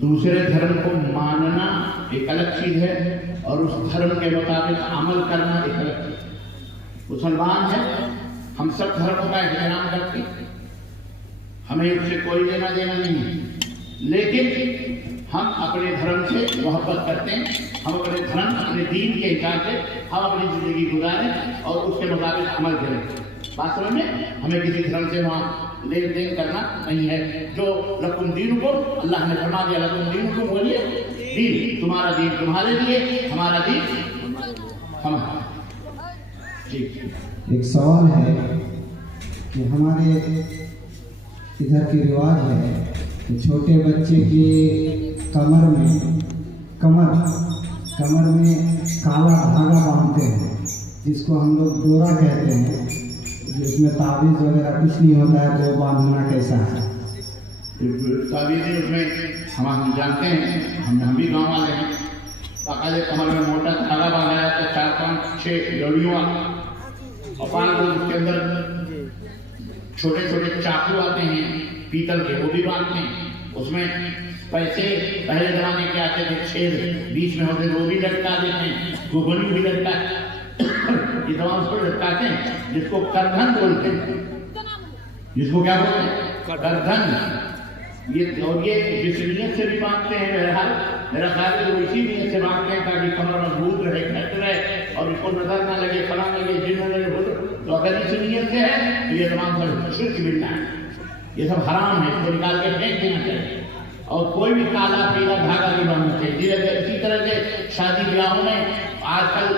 دوسرے دھرم کو ماننا ایک الگ چیز ہے اور اس دھرم کے مطابق عمل کرنا ایک الگ چیز ہے۔ مسلمان ہے، ہم سب دھرموں کا احترام کرتے ہیں، ہمیں اس سے کوئی لینا دینا نہیں ہے، لیکن ہم اپنے دھرم سے محبت کرتے ہیں، ہم اپنے دھرم اپنے دین کے حساب سے ہم اپنی زندگی گزاریں اور اس کے مطابق عمل کریں۔ بات سمجھ میں؟ ہمیں کسی دھرم سے لین دین کرنا نہیں ہے۔ جو لکم دینکم، اللہ نے فرما دیا لکم دینکم ولیہ دین، تمہارا دین تمہارے لیے، ہمارا دین ہمارا۔ ایک سوال ہے کہ ہمارے ادھر کی رواج ہے کہ چھوٹے بچے کے کمر میں کالا دھاگا باندھتے ہیں، جس کو ہم لوگ ڈورا کہتے ہیں، جس میں تعویذ وغیرہ کچھ نہیں ہوتا ہے، تو باندھنا کیسا ہے؟ تعویذ اس میں ہم جانتے ہیں، ہم بھی گاؤں والے ہیں، باقاعدہ کمر میں موٹا دھاگا باندھا جاتا ہے، 4 5 6 لڑیوں اور 5 لوگ اس کے اندر چھوٹے چھوٹے چاقو آتے ہیں پیتل کے، وہ بھی باندھتے ہیں، اس میں پیسے پہلے زمانے کے آتے تھے، چھید بیچ میں ہوتے تھے، وہ بھی لٹکا دیتے ہیں، گھگنی بھی لٹکا، یہ تمام اس کو لٹکاتے ہیں، جس کو کردھن بولتے ہیں، جس کو کیا بولتے ہیں؟ کردھن۔ اور یہ جس نیت سے بھی باندھتے ہیں، بہرحال میرا خیال ہے وہ اسی نیت سے باندھتے ہیں تاکہ کمر مضبوط رہے، گھٹ رہے اور اس کو نظر نہ لگے، فلاں لگے، جن نہ لگے، تو اگر اس نیت سے ہے تو یہ تمام سب شرک ملنا ہے، یہ سب حرام ہے، اس کو نکال کے پھینک دینا چاہیے، اور کوئی بھی کالا پیلا دھاگا نہیں باندھنا چاہیے۔ اسی طرح سے شادی بیاہوں میں آج کل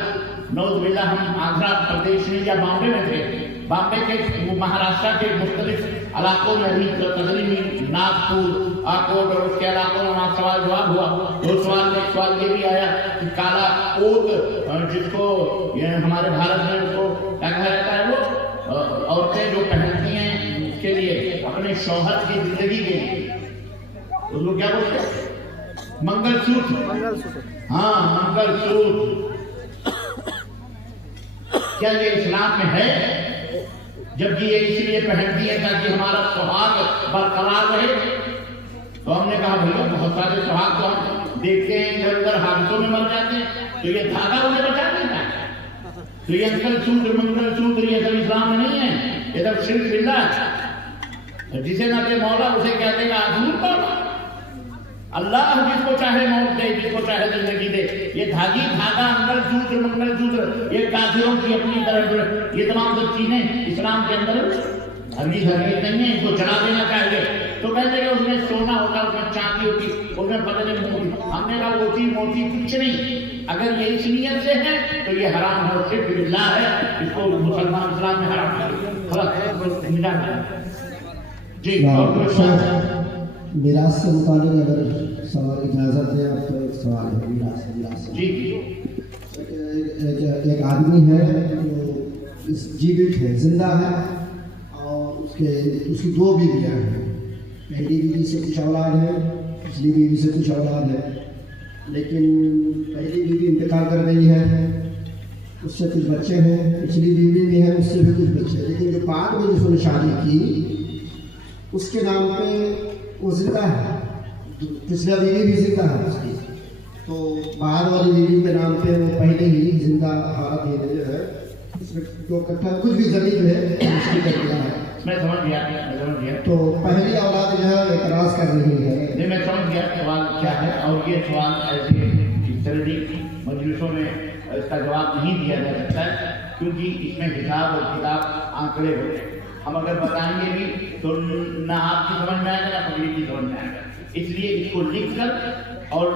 نوز باللہ، ہم آندھرا پردیش میں یا بامبے میں تھے، بامبے کے مہاراشٹر کے مختلف علاقوں میں بھی تقریباً ناگپور، آکوٹ اور اس کے علاقوں میں وہاں سوال جواب ہوا، دو سوال میں ایک سوال یہ بھی آیا کہ کالا اوٹ جس کو ہمارے بھارت میں اس کو کیا کہا جاتا ہے، وہ عورتیں جو پہنتی ہیں اس کے لیے اپنے شوہر کی زندگی کے لیے، اس کو کیا بولتے ہیں؟ منگل سوتر۔ ہاں، منگل سوتر۔ کیا یہ اسلام میں ہے؟ جب یہ اس لیے پہنتی ہے تاکہ ہمارا سہاگ برقرار رہے، تو ہم نے کہا بھیا بہت سارے سہاگ تو ہم دیکھتے ہیں ادھر ادھر حادثوں میں مر جاتے ہیں، تو یہ دھاگا انہیں بچا دیتا ہے، تو یہ انکل سوتر منگل سوتر یہ سب اسلام میں نہیں ہے، یہ سب شرک باللہ ہے۔ جسے نہ دے مولا اسے کہتے گا دور پر، اللہ جس کو چاہے موت دے، جس کو چاہے زندگی دے۔ یہ دھاگا انگل سوتر منگل سوتر یہ کافروں کی اپنی طرف، یہ تمام سب چیزیں اسلام کے اندر ہرگز نہیں ہے، اس کو جلا دینا چاہیے۔ تو کہتے ہیں کہ اس میں سونا ہوتا ہے، اس میں چاندی ہوتی، اس میں پتہ نہیں موتی، ہم نے کہا ہوتی موتی کچھ نہیں، اگر یہ اس نیت سے ہے تو یہ حرام ہے، شرک باللہ ہے، اس کو مسلمان اسلام میں حرام ہے۔ جی میراث سے متعلق اگر سوال اجازت ہے آپ کو، ایک سوال ہے میراث سے۔ جی ایک آدمی ہے جو جیوت ہے، زندہ ہے، اور اس کی 2 بیویاں ہیں، پہلی بیوی سے کچھ اولاد ہے، پچھلی بیوی سے کچھ اولاد ہے، لیکن پہلی بیوی انتقال کر گئی ہے، اس سے کچھ بچے ہیں، پچھلی بیوی بھی ہے، اس سے بھی کچھ بچے ہیں، لیکن جو بعد میں جس نے شادی کی اس کے نام پہ وہ زندہ ہے، پچھلا بیوی بھی زندہ ہے اس کی، تو بعد والی بیوی کے نام پہ وہ پہلے ہی زندہ حالت یہ جو ہے، اس میں جو کٹھا کچھ بھی زمین ہے اس کی کر دیا ہے۔ میں سمجھ گیا۔ تو پہلی اولاد جو ہے اعتراض کر رہی ہے۔ نہیں، میں سمجھ گیا سوال کیا ہے، اور یہ سوال ایسے اس طرح کی مجلسوں میں اس کا جواب نہیں دیا جا سکتا ہے، کیونکہ اس میں حساب اور کتاب آنکڑے ہوتے ہیں، ہم اگر بتائیں گے بھی تو نہ آپ کی سمجھ میں آئے گا نہ پبلک کی سمجھ میں آئے گا، اس لیے اس کو لکھ کر اور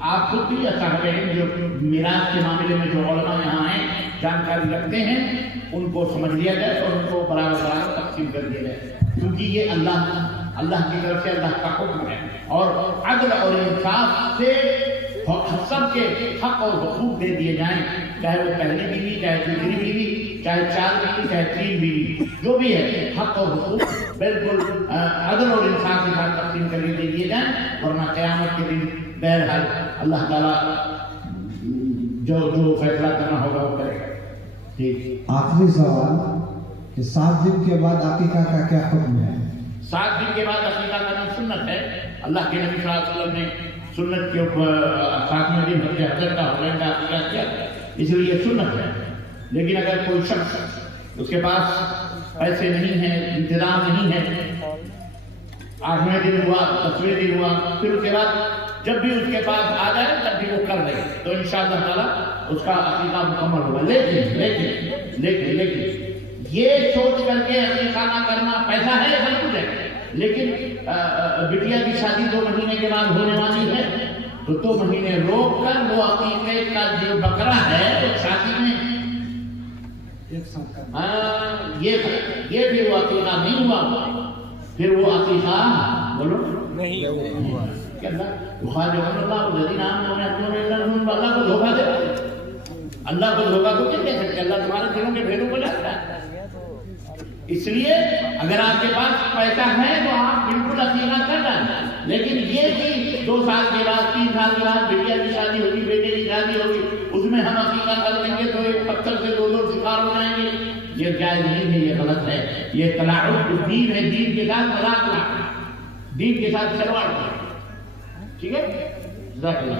آپ خود بھی صاحب علم جو میراث کے معاملے میں جو علماء یہاں ہیں جانکاری رکھتے ہیں ان کو سمجھ لیا جائے اور ان کو برابر تقسیم کر دیا جائے، کیونکہ یہ اللہ کی طرف سے اللہ کا حکم ہے، اور عدل اور انصاف سے سب کے حق اور حقوق دے دیے جائیں، چاہے وہ پہلی بیوی، چاہے دوسری بیوی، چاہے 4 بیوی، چاہے 3 بیوی، جو بھی ہے حق اور حقوق بالکل عدل اور انصاف کے ساتھ تقسیم کر کے دے دیے جائیں، ورنہ قیامت کے دن بہرحال اللہ تعالیٰ جو فیصلہ کرنا ہوگا وہ کرے گا۔ ٹھیک، آخری سوال کہ 7 دن کے بعد عقیقہ کا کیا حکم ہے؟ 7 دن کے بعد عقیقہ کرنا سنت ہے، اللہ کے نبی صلی اللہ علیہ وسلم نے سنت کے اوپر 7ویں دن حج حضرت کا حرم کا عقیقہ کیا، اس لیے یہ سنت ہے۔ لیکن اگر کوئی شخص اس کے پاس پیسے نہیں ہیں، انتظام نہیں ہے، 8ویں دن ہوا، 10ویں دن ہوا، پھر اس کے بعد جب بھی اس کے پاس آ جائے تب بھی وہ کر لے تو انشاءاللہ تعالیٰ اس کا عقیقہ مکمل ہوگا۔ لیکن یہ سوچ کر کے عقیقہ نہ کرنا، پیسہ ہے سب کچھ ہے، لیکن بٹیا کی شادی 2 مہینے کے بعد ہونے والی ہے تو 2 مہینے روک کر وہ عقیقے کا جو بکرا ہے وہ شادی میں یہ بھی وہ عقیقہ نہیں ہوا، پھر وہ عقیقہ بولو نہیں ہوا۔ اللہ کو دھوکہ دے، اللہ کو دھوکہ کو کیا کہہ سکتے؟ اللہ تمہارے دلوں کے بھیدوں کو جانتا ہے۔ اس لیے اگر آپ کے پاس پیسہ ہے تو آپ بالکل عقیقہ کر ڈالیں، لیکن یہ کہ 2 سال کے بعد 3 سال کے بعد بیٹیا کی شادی ہوگی، بیٹے کی شادی ہوگی، اس میں ہم عقیقہ کر لیں گے تو ایک پتھر سے 2 شکار ہو جائیں گے، یہ جائز نہیں ہے، یہ غلط ہے، یہ تلاعب دین ہے، دین کے ساتھ مذاق نہ، دین کے ساتھ کھلواڑ کریں۔ ٹھیک ہے، جزاک اللہ۔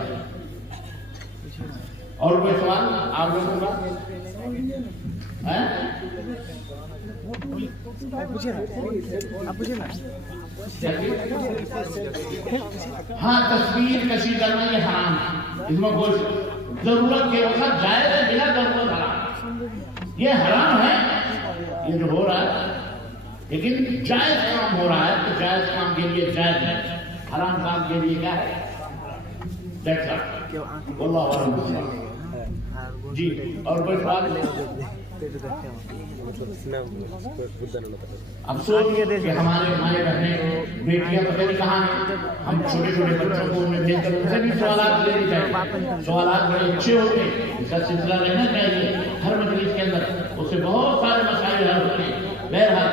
اور کوئی سوال آپ لوگوں کا؟ ہاں، تصویر کشی کرنا یہ حرام ہے، اس میں کوئی ضرورت کے وقت جائز ہے، بلا ضرورت حرام، یہ حرام ہے یہ جو ہو رہا ہے، لیکن جائز کام ہو رہا ہے تو جائز کام کے لیے جائز ہے، حرام کام کے لیے کیا ہے؟ واللہ اعلم۔ جی اور کوئی سوال؟ افسوس کہ ہمارے مائیں بہنیں بیٹیاں پتہ نہیں کہاں ہیں، ہم چھوٹے چھوٹے بچوں کو انہیں بھیج کر ان سے بھی سوالات لے چاہیے، سوالات بڑے اچھے ہوتے ہیں، اس کا سلسلہ رہنا چاہیے ہر مجلس کے اندر، اس سے بہت سارے مسائل حل ہوتے ہیں۔ بہرحال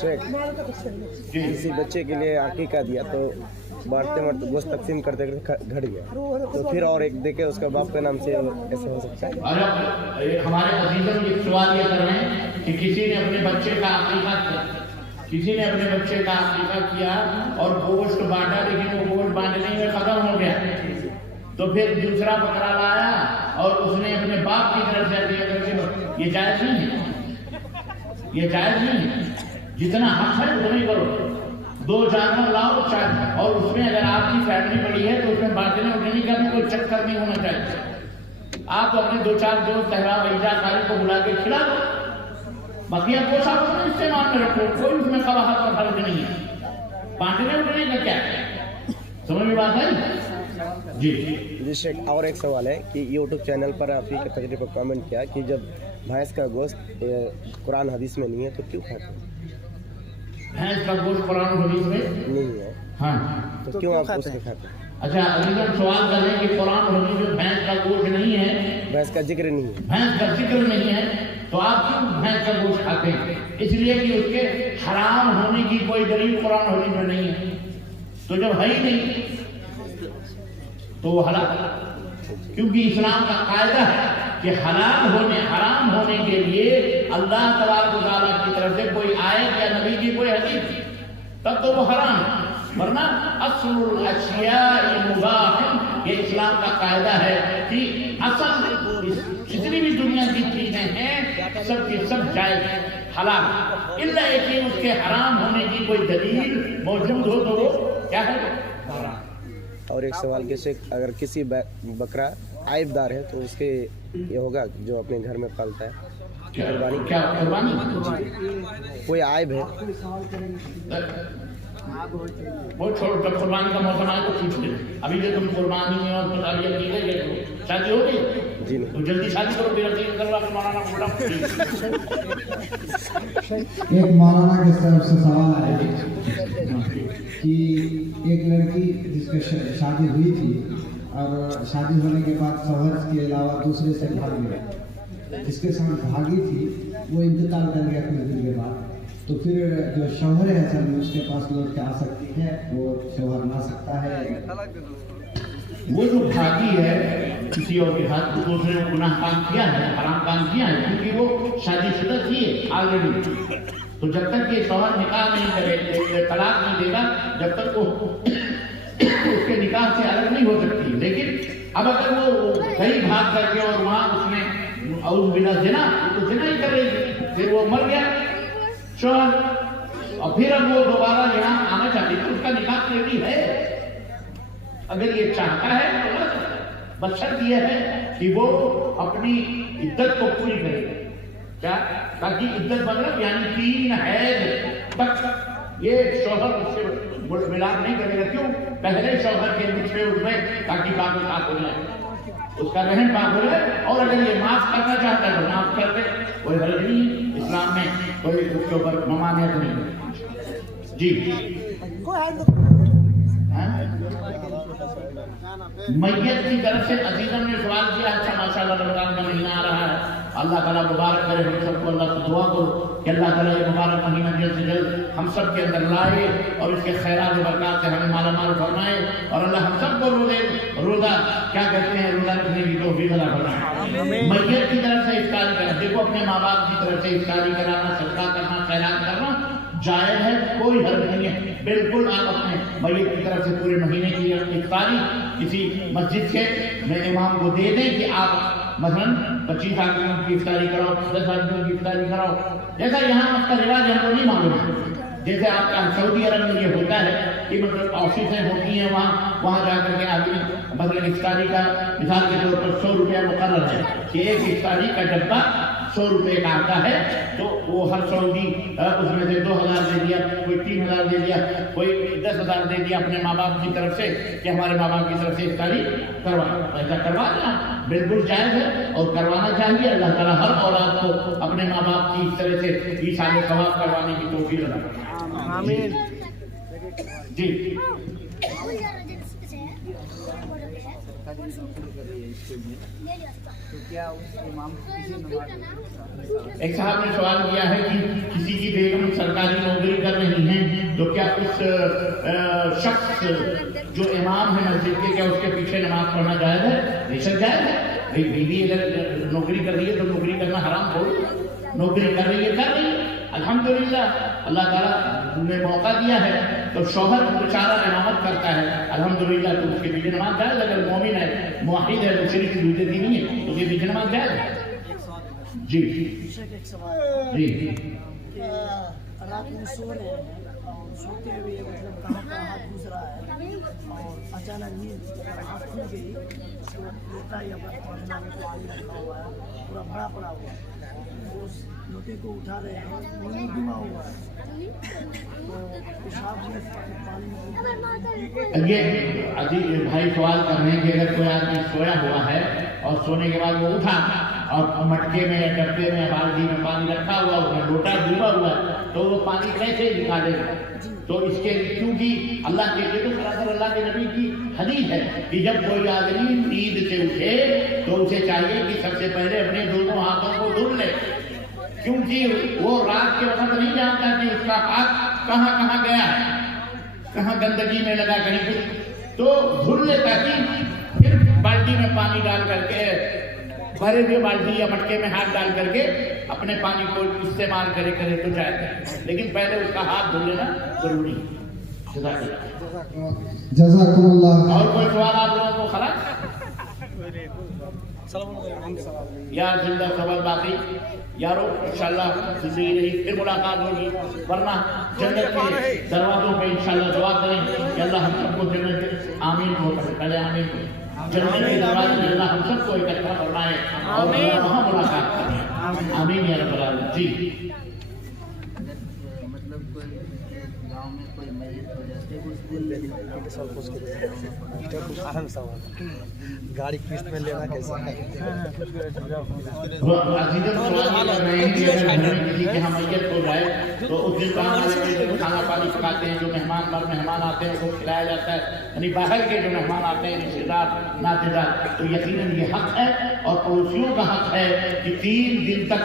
شیخ کسی بچے کے لیے عقیقہ دیا تو بانٹتے مرتے گوشت تقسیم کرتے کرتے گھٹ گیا تو پھر اور ایک دیکھے اس کا باپ کے نام سے ایسا ہو سکتا ہے؟ ہمارے عزیزم یہ سوال یہ کر رہے ہیں کہ کسی نے اپنے بچے کا عقیقہ کیا، کسی نے اپنے بچے کا عقیقہ کیا اور گوشت بانٹا، لیکن وہ گوشت بانٹنے میں ختم ہو گیا تو پھر دوسرا بکرا لایا اور اس نے اپنے باپ کی طرف سے دیا کر، یہ جائز نہیں ہے، یہ جائز نہیں ہے، جتنا حق ہے اتنا ہی کرو، 2 جانور لاؤ چاہیے، اور اس میں اگر آپ کی فیملی بڑی ہے تو اس میں بانٹنے اٹھنے کا بھی کوئی چکر نہیں ہونا چاہیے، آپ اپنے 2-4 دوست صحباب اجزا کاری کو بلا کے کھلا دو، باقی آپ کو سب اپنے استعمال میں رکھو، کوئی اس میں قباحت کا فرق نہیں ہے، بانٹنے اٹھنے کا کیا ہے، سمجھ میں بات ہے؟ جی شیخ، اور ایک سوال ہے کہ یوٹیوب چینل پر آپ کی تقریر پر کامنٹ کیا کہ جب بھینس کا گوشت قرآن حدیث میں نہیں ہے تو کیوں کھاتے ہیں؟ بھینس کا گوشت قرآن حدیث میں نہیں ہے ہاں تو کیوں آپ اس کو کھاتے ہیں؟ اچھا، عزیزم سوال کر رہے ہیں کہ قرآن حدیث میں بھینس کا گوشت نہیں ہے، بھینس کا ذکر نہیں ہے، بھینس کا ذکر نہیں ہے تو آپ کیوں بھینس کا گوشت کھاتے ہیں؟ اس لیے کہ اس کے حرام ہونے کی کوئی دلیل قرآن حدیث میں نہیں ہے، تو جب ہے ہی نہیں تو وہ حلال، کیونکہ اسلام کا قاعدہ ہے کہ حرام ہونے کے لیے اللہ تبارک و تعالیٰ کی طرف سے کوئی آیت یا نبی کی کوئی حدیث تب تو وہ حرام ہے، ورنہ اصل الاشیاء مباح، یہ اسلام کا قاعدہ ہے کہ اصل جتنی بھی دنیا کی چیزیں ہیں سب کی سب جائز ہیں، حلال، الا کہ اس کے حرام ہونے کی کوئی دلیل موجود ہو تو وہ کیا ہے؟ حرام۔ اور ایک سوال کہ شیخ اگر کسی بکرا عائب دار ہے تو اس کے یہ ہوگا جو اپنے گھر میں پالتا ہے قربانی کوئی عائب ہے؟ وہ چھوڑ، جب قربانی کا موسم آئے تو پوچھ لیں، ابھی جو تم قربانی اور مطالعہ کی گئی ہے شادی ہو گئی جی نہیں، تو جلدی شادی کرو، پھر عقیقہ کروا کے مولانا بولا۔ ایک مولانا کی طرف سے سوال ہے کہ ایک لڑکی جس کا شادی ہوئی تھی اور شادی ہونے کے بعد شوہر کے علاوہ دوسرے سے بھاگ گیا، جس کے ساتھ بھاگی تھی وہ انتقال کر گیا کچھ دن کے بعد، تو پھر جو شوہر ہے اصل میں اس کے پاس لوٹ کے آ سکتی ہے، وہ شوہر نہ سکتا ہے؟ وہ جو بھاگی ہے کسی اور کے ہاتھ تو اس نے گناہ کام کیا ہے، حرام کام کیا ہے، کیونکہ وہ شادی شدہ تھی آلریڈی، تو جب تک یہ شوہر نکاح نہیں کرے، طلاق نہیں دے گا، جب تک وہ اس کے نکاح سے الگ نہیں ہو سکتی. لیکن اب اگر وہ کہیں بھاگ کر کے اور وہاں اس نے اعوذ باللہ زنا، تو زنا ہی کرے گی، پھر وہ مر گیا شوہر، اور پھر اب وہ دوبارہ یہاں آنا چاہتی تو اس کا نکاح ریڈی ہے. اگر یہ چاہتا ہے تو بشرط یہ ہے کہ وہ اپنی عدت کو پوری کرے گا. کیا؟ تاکہ عدت مطلب یعنی 3 حیض تک یہ شوہر اس سے ملاب نہیں کرے گا. کیوں؟ پہلے شوہر کے نطفے اس میں تاکہ پاک و صاف ہو جائے، اس کا رحم پاک ہو جائے. اور اگر یہ معاف کرنا چاہتا ہے تو معاف کر دے، کوئی حرج نہیں ہے. اسلام میں کوئی اس کے اوپر ممانعت نہیں. جی میت کی طرف سے عزیزم نے سوال کیا. اچھا ماشاءاللہ رمضان کا مہینہ آ رہا ہے، اللہ تعالیٰ مبارک کرے ہم سب کو. اللہ سے دعا کرو کہ اللہ تعالیٰ یہ مبارک مہینہ جلد سے جلد ہم سب کے اندر لائے اور اس کے خیرات و برکات سے ہمیں مالا مال فرمائے، اور اللہ ہم سب کو روزہ کیا کہتے ہیں روزہ رکھنے کی توفیق عطا فرمائے. میت کی طرف سے افطاری کرنا، دیکھو اپنے ماں باپ کی طرف سے افطاری کرانا، صدقہ کرنا، خیرات کرنا جائز ہے، کوئی حرج نہیں ہے. بالکل آپ اپنے میت کی طرف سے پورے مہینے کی افطاری کسی مسجد کے میں امام کو دے دیں کہ آپ مثلاً 25 آدمیوں کی افطاری کراؤ، 10 آدمیوں کی افطاری کراؤ. جیسا یہاں اس کا رواج ہم کو نہیں معلوم ہے. جیسے آپ کا سعودی عرب میں یہ ہوتا ہے کہ مطلب آفسیں ہوتی ہیں، وہاں جا کر کے آدمی مثلاً افطاری کا مثال کے طور پر 100 روپیہ مقرر ہے کہ ایک افطاری کا ڈبہ 100 روپے کا آتا ہے. تو وہ ہر سعودی اس میں سے 2000 دے دیا، کوئی 3000 دے دیا، کوئی 10,000 دے دیا اپنے ماں باپ کی طرف سے کہ ہمارے ماں باپ کی طرف سے افطاری کروانا. ایسا کروانا بالکل جائز ہے اور کروانا چاہیے. اللہ تعالیٰ ہر اولاد کو اپنے ماں باپ کی اس طرح سے ایثار ثواب کروانے کی توفیق عطا فرمائے. آمین. جی ایک صاحب نے سوال کیا ہے کہ کسی کی بیگم سرکاری نوکری کر رہی ہیں تو کیا اس شخص جو امام ہے مسجد کے، کیا اس کے پیچھے نماز پڑھنا جائز ہے؟ بے شک جائز ہے. بیوی اگر نوکری کر رہی ہے تو نوکری کرنا حرام تھوڑی. نوکری کر رہی ہے الحمدللہ، اللہ تعالیٰ نے موقع دیا ہے تو شوہر بیچارہ امامت کرتا ہے الحمدللہ، تو اس کے پیچھے نماز جائز. اگر مومن ہے، موحد ہے، مشرک دوسرے دین نہیں ہے، تو اس کے پیچھے نماز جائز ہے. جی جی رات میں سو رہے ہیں، سوتے ہوئے مطلب کہاں کا ہاتھ گزرا ہے اور اچانک نیند ہاتھ کھل گئی، تو لوٹا یا پڑھنا میں پانی رکھا ہوا ہے، پورا بھرا پڑا ہوا ہے، اس لوٹے کو اٹھا رہے ہیں، پانی ڈوبا ہوا ہے، تو پیشاب میں پانی. یہ عزیز بھائی سوال کر رہے ہیں کہ اگر کوئی آدمی سویا ہوا ہے اور سونے کے بعد وہ اٹھا اور مٹکے میں یا ڈبے میں بالٹی میں پانی رکھا ہوا، اس میں لوٹا ڈوبا ہوا ہے، تو وہ پانی کیسے نکالے گا؟ تو اس کے کیونکہ اللہ کے لیے تو سراسر اللہ کے نبی کی حدیث ہے کہ جب کوئی آدمی نیند سے اٹھے تو اسے چاہیے کہ سب سے پہلے اپنے دونوں ہاتھوں کو دھل لے، کیونکہ وہ رات کے وقت نہیں جانتا کہ اس کا ہاتھ کہاں کہاں گیا ہے، کہاں گندگی میں لگا کہیں کچھ، تو دھل لے تاکہ پھر بالٹی میں پانی ڈال کر کے، بھرے ہوئے بالٹی یا مٹکے میں ہاتھ ڈال کر کے اپنے پانی کو استعمال کرے تو جائز ہے، لیکن پہلے اس کا ہاتھ دھل لینا ضروری ہے. جزاکم اللہ. اور کوئی سوال آپ لوگوں کو خلاص یا زندہ سوال باقی؟ یارو انشاءاللہ زندگی نہیں پھر ملاقات ہوگی، ورنہ جنت کے دروازوں پہ انشاءاللہ دعا کریں کہ اللہ ہم سب کو جنت کے آمین کو پہلے آمین کو جنت کے دروازے میں اللہ ہم سب کو اکٹھا فرمائے اور اللہ وہاں ملاقات کریں. آمین یا رب العالمین. جی مطلب کوئی گاؤں میں کوئی میت ہو جاتے گاڑی قسط میں لینا کیسا ہے؟ کسی کے ہاں میت ہو جائے تو اس دن کھانا پانی پکاتے ہیں، جو مہمان آتے ہیں ان کو کھلایا جاتا ہے، یعنی باہر کے جو مہمان آتے ہیں رشتے دار ناطے دار، تو یقیناً یہ حق ہے اور پڑوسیوں کا حق ہے کہ 3 دن تک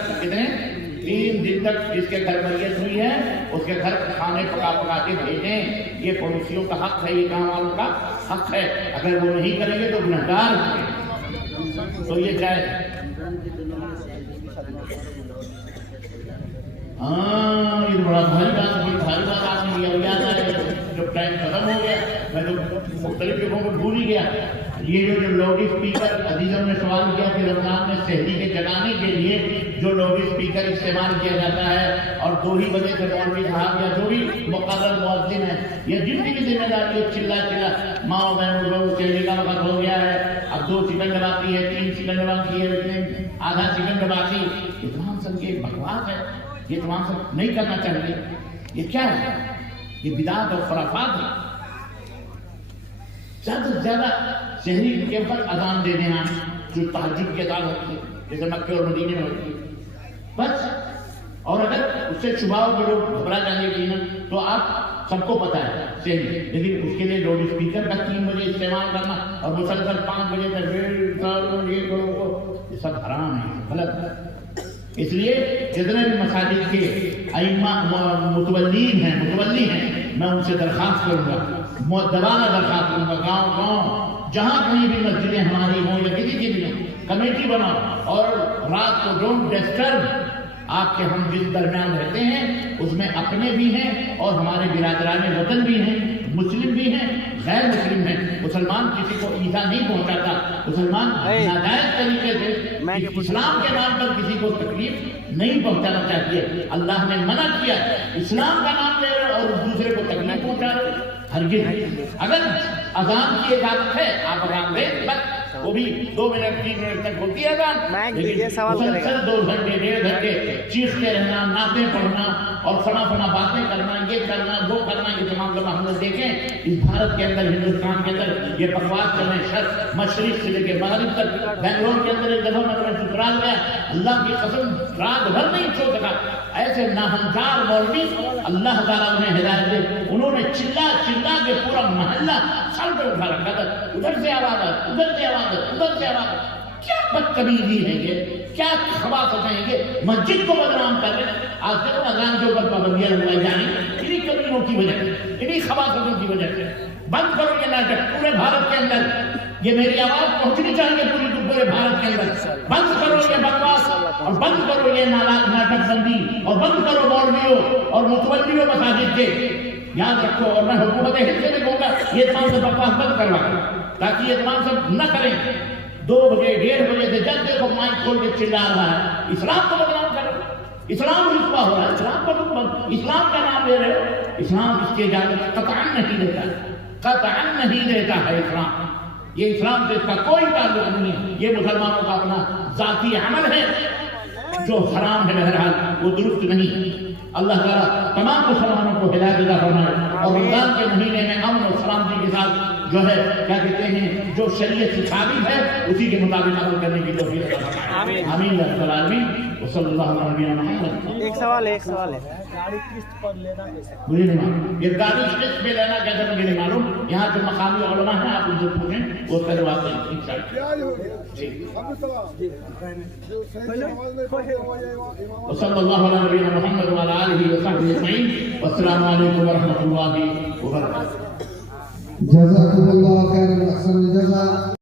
جس کے گھر میت ہوئی ہے اس کے گھر کھانے پکا کے بھیجیں. یہ پڑوسیوں کا حق ہے، یہ گاؤں والوں کا حق ہے. اگر وہ نہیں کریں گے تو گنہگار ہیں، تو یہ جائز ہے. ہاں یہ بڑا بھاری بات آپ نے لیا یاد ہے جب ٹائم ختم ہو گیا میں تو مختلف جگہوں کو بھول ہی گیا. یہ جو لاؤڈ اسپیکر عزیزوں نے سوال کیا کہ رمضان میں سحری کے جگانے کے لیے جو لاؤڈ اسپیکر استعمال کیا جاتا ہے اور 2 ہی بجے سے مولوی صاحب یا جو بھی مقرر مؤذن ہے یا جن کی بھی ذمہ داری ہے چلا ماں بہن لوگ سحری کا وقت ہو گیا ہے اب 2 سیکنڈ باقی ہے 3 سیکنڈ باقی ہے آدھا سیکنڈ باقی. یہ تمام سب یہ بکواس ہے یہ تمام سب نہیں کرنا چاہیے. یہ کیا ہے یہ بدعت اور خرافات ہے. زیادہ سے زیادہ شہری کے وقت اذان دینے آنا جو تہجد کی اذان ہوتی ہے جیسے مکے اور مدینے میں ہوتی ہے بس. اور اگر اس سے شبہ ہو کہ لوگ گھبرا جائیں گے کہ تو آپ سب کو پتا ہے شہری لیکن اس کے لیے لاؤڈ اسپیکر کا 3 بجے استعمال کرنا اور مسلسل 5 بجے تک یہ سب حرام ہے غلط ہے. اس لیے جتنے بھی مساجد کے ائمہ متولی ہیں میں ان سے درخواست کروں گا مؤدبانہ درخواست کروں گا گاؤں جہاں کہیں بھی مسجدیں ہماری ہوں یا کسی کی بھی ہوں کمیٹی بناؤ اور رات کو ڈونٹ ڈسٹرب. آپ کے ہم جس درمیان رہتے ہیں اس میں اپنے بھی ہیں اور ہمارے برادران وطن بھی ہیں مسلم بھی ہیں غیر مسلم ہیں. مسلمان کسی کو ایذا نہیں پہنچاتا. مسلمان ناجائز طریقے سے اسلام کے نام پر کسی کو تکلیف نہیں پہنچانا چاہیے. اللہ نے منع کیا اسلام کا نام لے رہے اور دوسرے کو تکلیف پہنچا رہے ہرگز. اگر اذان کی اجازت ہے آپ اذان دیں بس وہ بھی 2 منٹ 3 منٹ تک ہوتی ہے اذان لیکن مسلسل 2 گھنٹے 1.5 گھنٹے چیختے رہنا نعتیں پڑھنا اور فنا باتیں کرنا یہ کرنا وہ کرنا یہ تمام جب ہم لوگ دیکھیں اس بھارت کے اندر ہندوستان کے اندر یہ بکواس کرنے شرط مشرق سے لے کے مغرب تک. بنگلور کے اندر ایک دفعہ میں سسرال گیا اللہ کی قسم رات بھر نہیں سو سکا. ایسے ناہنجار مولوی اللہ تعالیٰ انہیں ہدایت دے انہوں نے چلا کے پورا محلہ سر پہ اٹھا رکھا تھا. ادھر سے آواز ہے ادھر سے آواز ہے ادھر سے آواز ہے. کیا بدتمیزی ہے یہ کیا خباثتیں ہیں یہ مسجد کو بدنام کر رہے ہیں. آج تک اذان کے اوپر پابندیاں لگائی جائیں انہیں کمیوں کی وجہ سے انہیں خباثتوں کی وجہ سے. بند کرو یہ ناٹک پورے بھارت کے اندر. یہ میری آواز پہنچنی چاہیے پورے بھارت کے اندر. بند کرو یہ بکواس اور بند کرو یہ ناٹک بندی اور بند کرو مولویوں اور متولیوں مساجد کے. یاد رکھو اور میں حکومت ہند سے بھی کہوں گا یہ تمام سے بکواس بند کروا تاکہ یہ تمام سب نہ کریں. 2 بجے 1.5 بجے سے جب دیکھو مائک کھول کے چلا رہا ہے اسلام کو بدنام کر رہا ہے. اسلام رسوا ہو رہا ہے. اسلام کو اسلام کا نام لے رہے ہو. اسلام اس کی اجازت قطعاً نہیں دیتا ہے قطعاً نہیں دیتا ہے اسلام. یہ اسلام سے اس کا کوئی تعلق نہیں ہے. یہ مسلمانوں کا اپنا ذاتی عمل ہے جو حرام ہے بہرحال وہ درست نہیں. اللہ تعالیٰ تمام مسلمانوں کو ہدایت عطا فرمائے اور رمضان کے مہینے میں امن اور سلامتی کے ساتھ جو ہے کیا کہتے ہیں جو شریعت سے ثابت ہے اسی کے مطابق عمل کرنے کی توفیق عطا فرمائے. آمین یا رب العالمین. وصلی اللہ علیہ نبینا محمد. ایک سوال ہے گاڑی قسط پر لینا کیسے مجھے نہیں معلوم یہ گاڑی قسط پہ لینا کیسے مجھے نہیں معلوم. یہاں جو مقامی علماء ہیں آپ ان سے پوچھیں وہ کرواتے ہیں انشاءاللہ. وصلی اللہ علیہ نبینا محمد وعلی آلہ وصحبہ اجمعین. والسلام علیکم ورحمۃ اللہ وبرکاتہ. جزاکم اللہ خیر احسن الجزا.